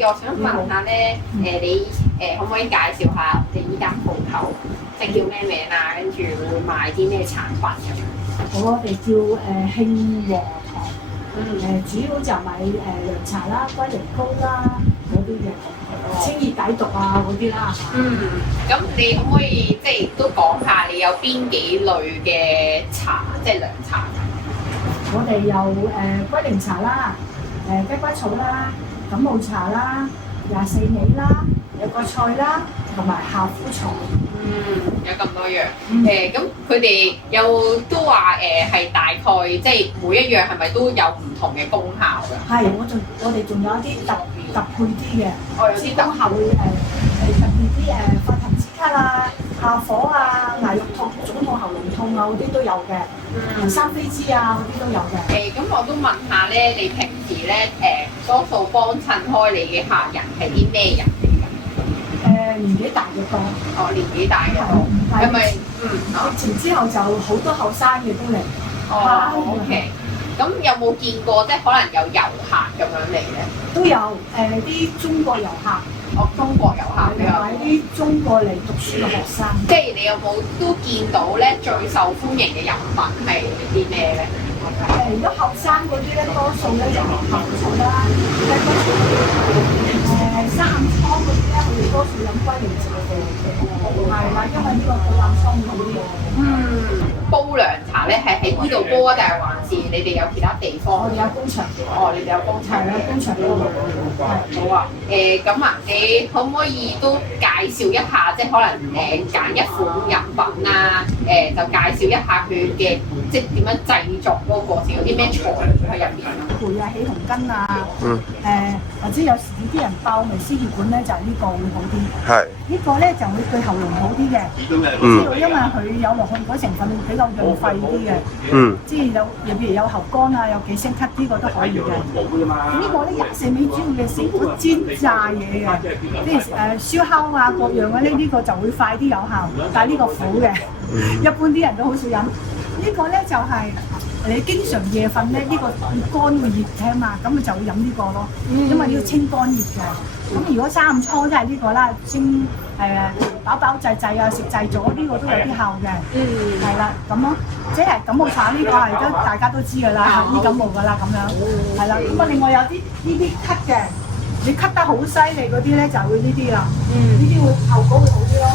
我想問下咧，你可唔可以介紹下我哋依間鋪頭，即係叫咩名啊？跟住會賣啲咩產品咁樣？我哋叫慶和堂，主要就買涼茶啦、龜苓膏啦嗰啲嘅，清熱解毒啊嗰啲啦。咁你可唔可以即係都講下你有邊幾類嘅茶，即係涼茶？我哋有龜苓茶啦、雞骨草啦、感冒茶啦、24味啦、有個菜啦，同埋夏枯草。有咁多樣。咁佢哋又都話係大概即係每一樣係咪都有唔同嘅功效㗎？係，我哋仲有一啲特配啲嘅，有啲功效會特別啲發痰止咳啊、下火啊、牙肉痛、腫痛、喉嚨痛啊嗰啲都有嘅，生飛枝啊嗰啲都有嘅。咁我都問下咧，你平時咧多數幫襯開你嘅客人係啲咩人嚟㗎？年紀大嘅多。年紀大嘅多，係咪？疫情之後就好多後生嘅都嚟。OK。咁有冇見過即係可能有遊客咁樣嚟咧？都有啲中國遊客。中國遊客比較買啲中國嚟讀書嘅學生。即係你有冇都見到咧最受歡迎嘅飲品係啲咩咧？如果後生嗰啲咧，多數咧就夏枯草啦、雞骨草，生暗瘡嗰啲咧，佢哋多數飲龜苓茶嘅，係啦，因為呢個補暗瘡好啲。煲涼茶咧係喺呢度煲啊，定係還是你哋有其他地方？我哋有工場。你哋有工場係啦，工場嗰度。好啊。咁啊，你可唔可以都介紹一下，即係可能揀一款飲品啦，就介紹一下佢嘅即係點樣製作嗰個過程，有啲咩材料喺入面啊？培啊、起紅筋啊，或者有時啲人爆微絲血管咧，就呢個會好啲。係。呢個咧就會對喉嚨好啲嘅，知道因為佢有落去嗰成分比較潤肺啲嘅，即係譬如有喉乾啊，有幾聲咳呢個都可以嘅。呢個咧24味主要嘅食火煎炸嘢嘅，即係燒烤啊各樣嘅呢個就會快啲有效，但係呢個苦嘅，一般啲人都好少飲。呢個咧就係你經常夜瞓咧，呢個會乾會熱嘅嘛，咁咪就會飲呢個咯，因為呢個清乾熱嘅。咁如果生暗瘡即係呢個啦，清飽飽滯滯啊，食滯咗呢個都有啲效嘅，係啦咁咯。即係感冒茶呢個係都大家都知㗎啦，醫感冒㗎啦咁樣，係啦。咁啊另外有啲呢啲咳嘅，你咳得好犀利嗰啲咧就會呢啲啦，呢啲會效果會好啲咯。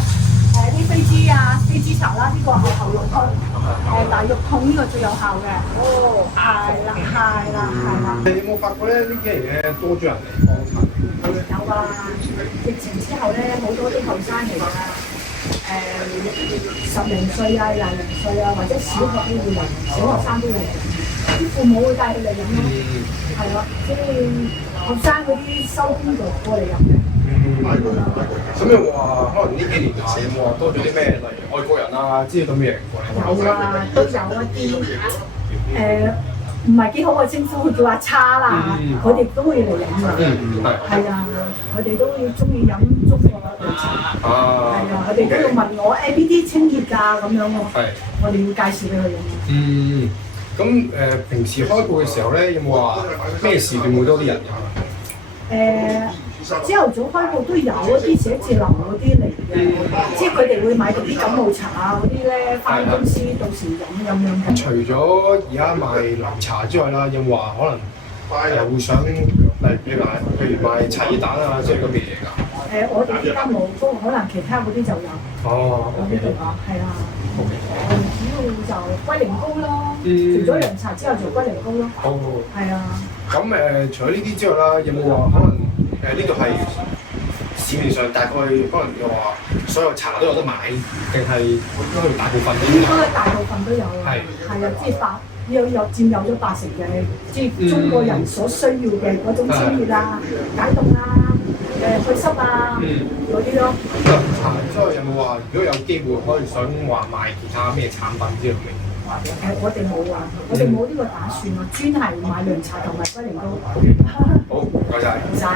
啲飛枝啊、飛枝茶啦，呢個係喉嚨痛，大肉痛呢個最有效嘅。係啦。你有冇發覺咧？呢幾年咧多咗人嚟幫襯？有啊！疫情之後咧，好多啲後生嚟㗎，10零歲啊、20零歲啊，或者小學都會嚟，小學生都會嚟，啲父母會帶佢嚟飲咯。係咯，即係後生嗰啲收工就過嚟飲嘅。咁有冇話可能呢幾年啊，有冇話多咗啲咩，例如外國人啊之類咁嘅嘢過嚟？有啊，都有一啲唔係幾好嘅稱呼，叫阿叉啦，佢哋都會嚟飲㗎。係啊，佢哋都要中意飲中國涼茶。係啊，佢哋都要問我呢啲清熱㗎咁樣喎。我哋要介紹俾佢飲。咁平時開鋪嘅時候咧，有冇話咩時段會多啲人㗎？朝頭早開鋪都有一啲寫字樓嗰啲嚟嘅，即係佢哋會買到啲感冒茶啊嗰啲咧，翻公司到時飲咁樣。除咗而家賣涼茶之外啦，有冇話可能又會想例如賣茶葉蛋啊之類咁嘅嘢㗎？我哋呢間冇，不過可能其他嗰啲就有。OK。係啊。主要就龜苓膏咯，除咗涼茶之後做龜苓膏咯。係啊。咁除咗呢啲之外啦，有冇話可能呢度係市面上大概可能又話所有茶都有得買，定係應該大部分都有？應該大部分都有啊。係啊，即係佔有咗80%嘅，即係中國人所需要嘅嗰種清熱啊、解毒啊、去濕啊嗰啲咯。茶之後有冇話如果有機會可以想話賣其他咩產品之類嘅？我哋冇啊，我哋冇呢個打算啊，專係賣涼茶同埋龜苓膏。好，唔該晒。唔該。